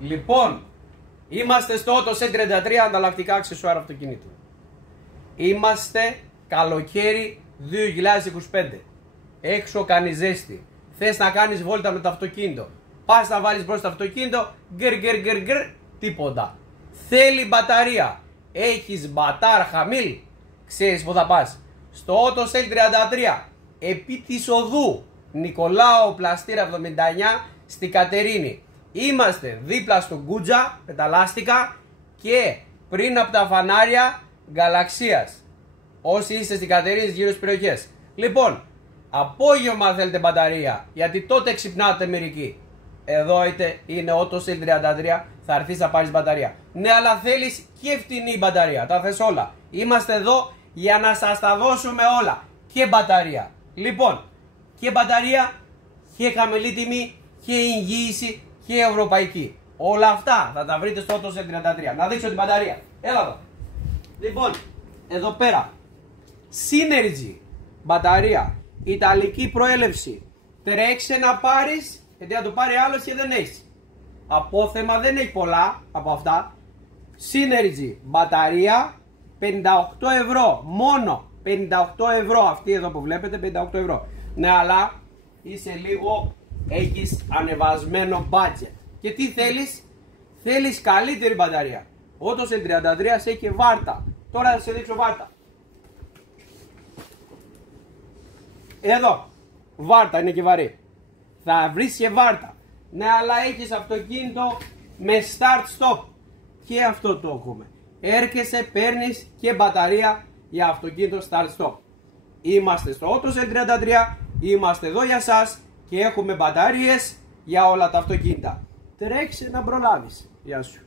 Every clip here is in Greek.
Λοιπόν, είμαστε στο AutoSale 33 ανταλλακτικά αξεσουάρ αυτοκινήτου. Είμαστε καλοκαίρι 2025. Έξω κάνει ζέστη. Θες να κάνεις βόλτα με το αυτοκίνητο. Πας να βάλεις μπρος το αυτοκίνητο. Γκρ, τίποτα. Θέλει μπαταρία. Έχεις μπατάρ χαμήλ. Ξέρεις που θα πας. Στο AutoSale 33. Επί της οδού Νικολάου Πλαστήρα 79 στη Κατερίνη. Είμαστε δίπλα στο Γκούτζα με τα λάστιχα και πριν από τα φανάρια Γαλαξίας. Όσοι είστε στην Κατερίνη, γύρω στις περιοχές. Λοιπόν, απόγευμα θέλετε μπαταρία, γιατί τότε ξυπνάτε μερικοί. Εδώ είναι AutoSale 33, θα έρθεις να πάρεις μπαταρία. Ναι, αλλά θέλεις και φτηνή μπαταρία, τα θες όλα. Είμαστε εδώ για να σας τα δώσουμε όλα. Και μπαταρία. Λοιπόν, και μπαταρία, και χαμηλή τιμή, και εγγύηση, και ευρωπαϊκή. Όλα αυτά θα τα βρείτε στο AutoSale 33. Να δείξω την μπαταρία. Έλα εδώ. Λοιπόν, εδώ πέρα. Synergy μπαταρία. Ιταλική προέλευση. Τρέξε να πάρεις, γιατί να το πάρει άλλος και δεν έχεις. Απόθεμα δεν έχει πολλά από αυτά. Synergy μπαταρία 58 ευρώ. Μόνο 58 ευρώ. Αυτή εδώ που βλέπετε 58 ευρώ. Ναι, αλλά είσαι λίγο, έχεις ανεβασμένο budget. Και τι θέλεις? Θέλεις καλύτερη μπαταρία. AutoSale 33 σε έχει και βάρτα. Τώρα θα σε δείξω βάρτα. Εδώ, βάρτα είναι και βαρύ. Θα βρεις και βάρτα. Ναι, αλλά έχεις αυτοκίνητο με start stop. Και αυτό το έχουμε. Έρχεσαι, παίρνεις και μπαταρία για αυτοκίνητο start stop. Είμαστε στο AutoSale 33. Είμαστε εδώ για σας και έχουμε μπαταρίες για όλα τα αυτοκίνητα. Τρέξε να προλάβεις. Γεια σου.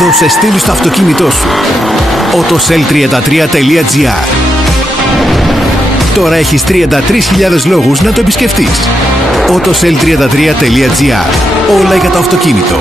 Δώσε στήλου στο αυτοκίνητό σου. AutoSale33.gr. Τώρα έχεις 33.000 λόγους να το επισκεφτείς. AutoSale33.gr. Όλα για το αυτοκίνητο.